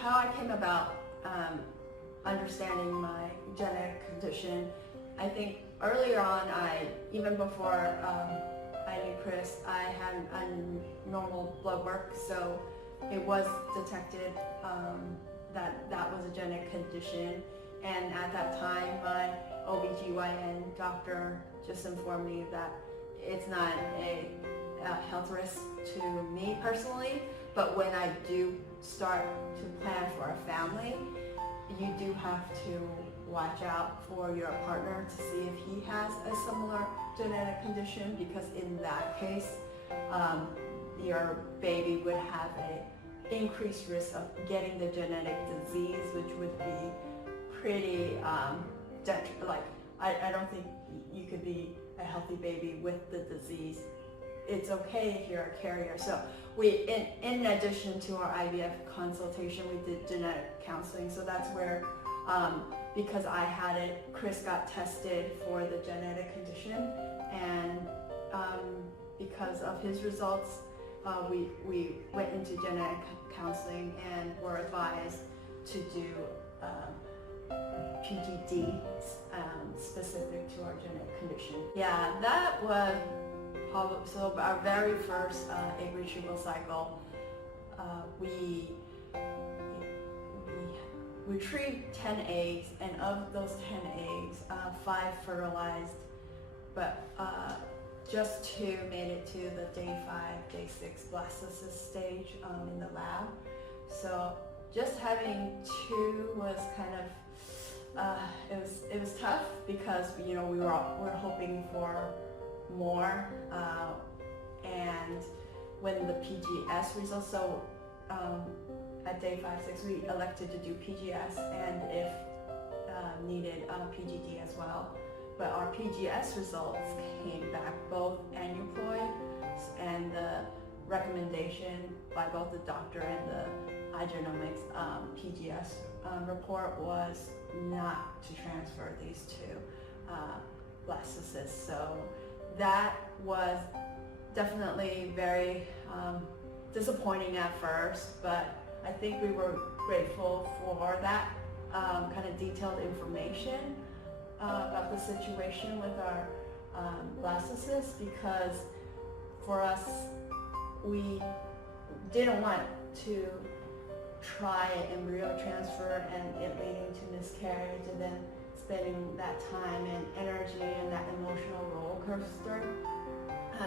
how I came about understanding my genetic condition, I think earlier on, even before I knew Chris, I had a normal blood work, so it was detected that was a genetic condition. And at that time, my OBGYN doctor just informed me that it's not a health risk to me personally, but when I do start to plan for a family, you do have to watch out for your partner to see if he has a similar genetic condition, because in that case, your baby would have an increased risk of getting the genetic disease, which would be pretty I don't think you could be a healthy baby with the disease. It's okay if you're a carrier. So we, in addition to our IVF consultation, we did genetic counseling. So that's where, because I had it, Chris got tested for the genetic condition, and because of his results, we went into genetic counseling and were advised to do PGT specific to our genetic condition. Yeah, that was probably, so our very first egg retrieval cycle, we retrieved 10 eggs, and of those 10 eggs, 5 fertilized, but just 2 made it to the day 5, day 6 blastocyst stage in the lab. So just having 2 was kind of it was tough, because we were hoping for more, and when the PGS results, so at day 5, 6 we elected to do PGS, and if needed PGT as well. But our PGS results came back, both aneuploid, and the recommendation by both the doctor and the igenomix PGS report was not to transfer these 2 blastocysts. So that was definitely very disappointing at first, but I think we were grateful for that kind of detailed information about the situation with our blastocysts, because for us, we didn't want to try embryo transfer and it leading to miscarriage, and then spending that time and energy and that emotional roller coaster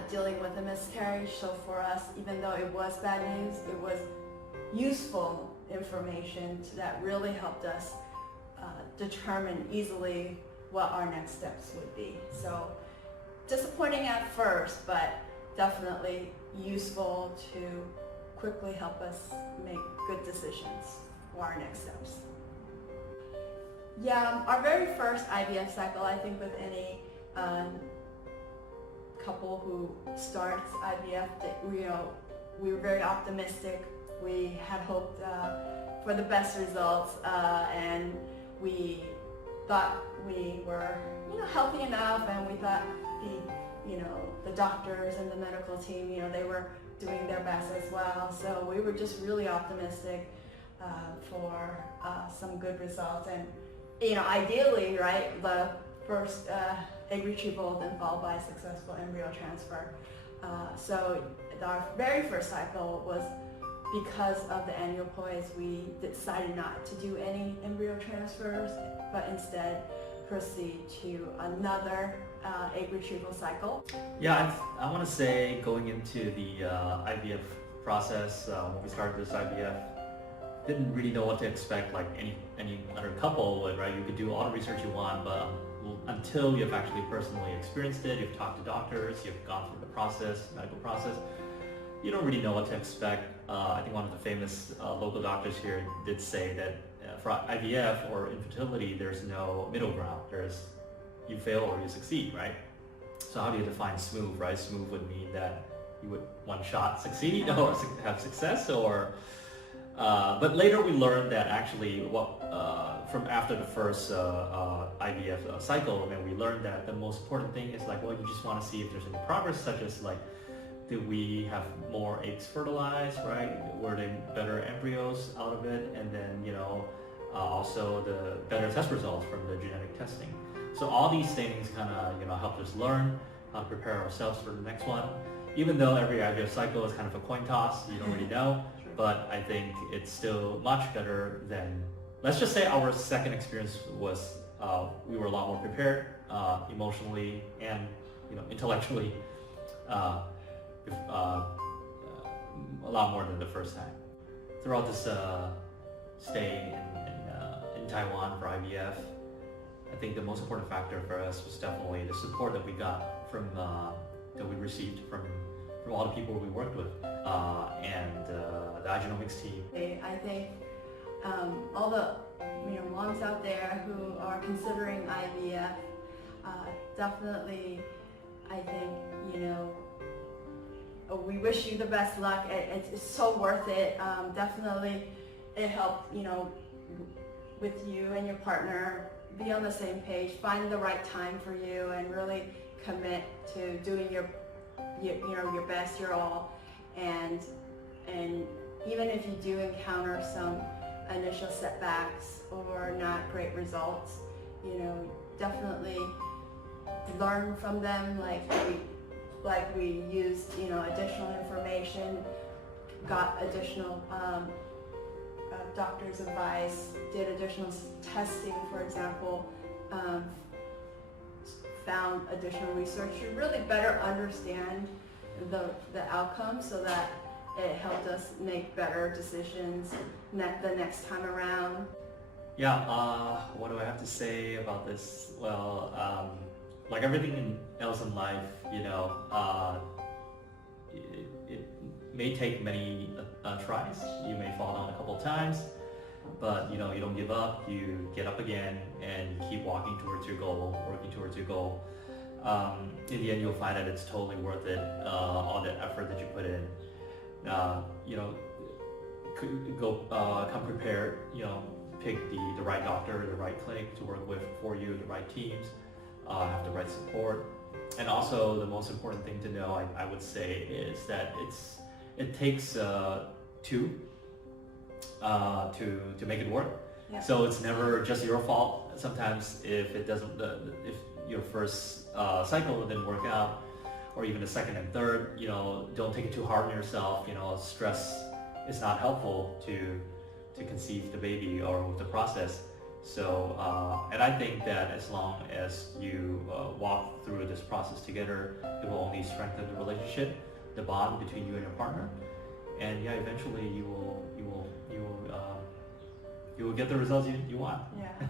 dealing with a miscarriage. So for us, even though it was bad news, it was useful information that really helped us determine easily what our next steps would be. So disappointing at first, but definitely useful to quickly help us make good decisions for our next steps. Yeah, our very first IVF cycle, I think with any couple who starts IVF, we were very optimistic. We had hoped for the best results, and we thought we were healthy enough, and we thought the doctors and the medical team, they were doing their best as well. So we were just really optimistic for some good results, and ideally, right, the first egg retrieval, then followed by successful embryo transfer. So our very first cycle was, because of the aneuploids, we decided not to do any embryo transfers, but instead proceed to another egg retrieval cycle. Yeah, I want to say, going into the IVF process, when we started this IVF, didn't really know what to expect, like any other couple would, right? You could do all the research you want, but until you've actually personally experienced it, you've talked to doctors, you've gone through the process, medical process, you don't really know what to expect. I think one of the famous local doctors here did say that for IVF or infertility, there's no middle ground. There's you fail or you succeed, right? So how do you define smooth, right? Smooth would mean that you would one shot succeed or have success, or but later we learned that actually from after the first IVF cycle, and we learned that the most important thing is you just want to see if there's any progress, such as did we have more eggs fertilized, right? Were there better embryos out of it? And then, also the better test results from the genetic testing. So all these things kind of, helped us learn how to prepare ourselves for the next one. Even though every IVF cycle is kind of a coin toss, you don't really know, but I think it's still much better than, let's just say our second experience was, we were a lot more prepared, emotionally and, intellectually, a lot more than the first time. Throughout this stay in Taiwan for IVF, I think the most important factor for us was definitely the support that we got from that we received from all the people we worked with and the igenomix team. I think all the moms out there who are considering IVF, definitely, I think we wish you the best luck. It's so worth it. Definitely, it helped with you and your partner be on the same page, find the right time for you, and really commit to doing your best, your all, and even if you do encounter some initial setbacks or not great results, definitely learn from them. Like we used additional information, got additional doctor's advice, did additional testing, for example, found additional research to really better understand the outcome, so that it helped us make better decisions the next time around. Yeah, what do I have to say about this? Well, like everything else in life, it may take many tries. You may fall down a couple times, but you don't give up. You get up again and you keep walking towards your goal, working towards your goal. In the end, you'll find that it's totally worth it. All the effort that you put in. Come prepared. Pick the right doctor, the right clinic to work with for you, the right teams, have the right support. And also the most important thing to know, I would say, is that it takes two to make it work. Yeah. So it's never just your fault. Sometimes if it doesn't, if your first cycle didn't work out, or even the second and third, don't take it too hard on yourself. Stress is not helpful to conceive the baby or with the process. So, and I think that as long as you walk through this process together, it will only strengthen the relationship, the bond between you and your partner, and eventually you will get the results you want. Yeah.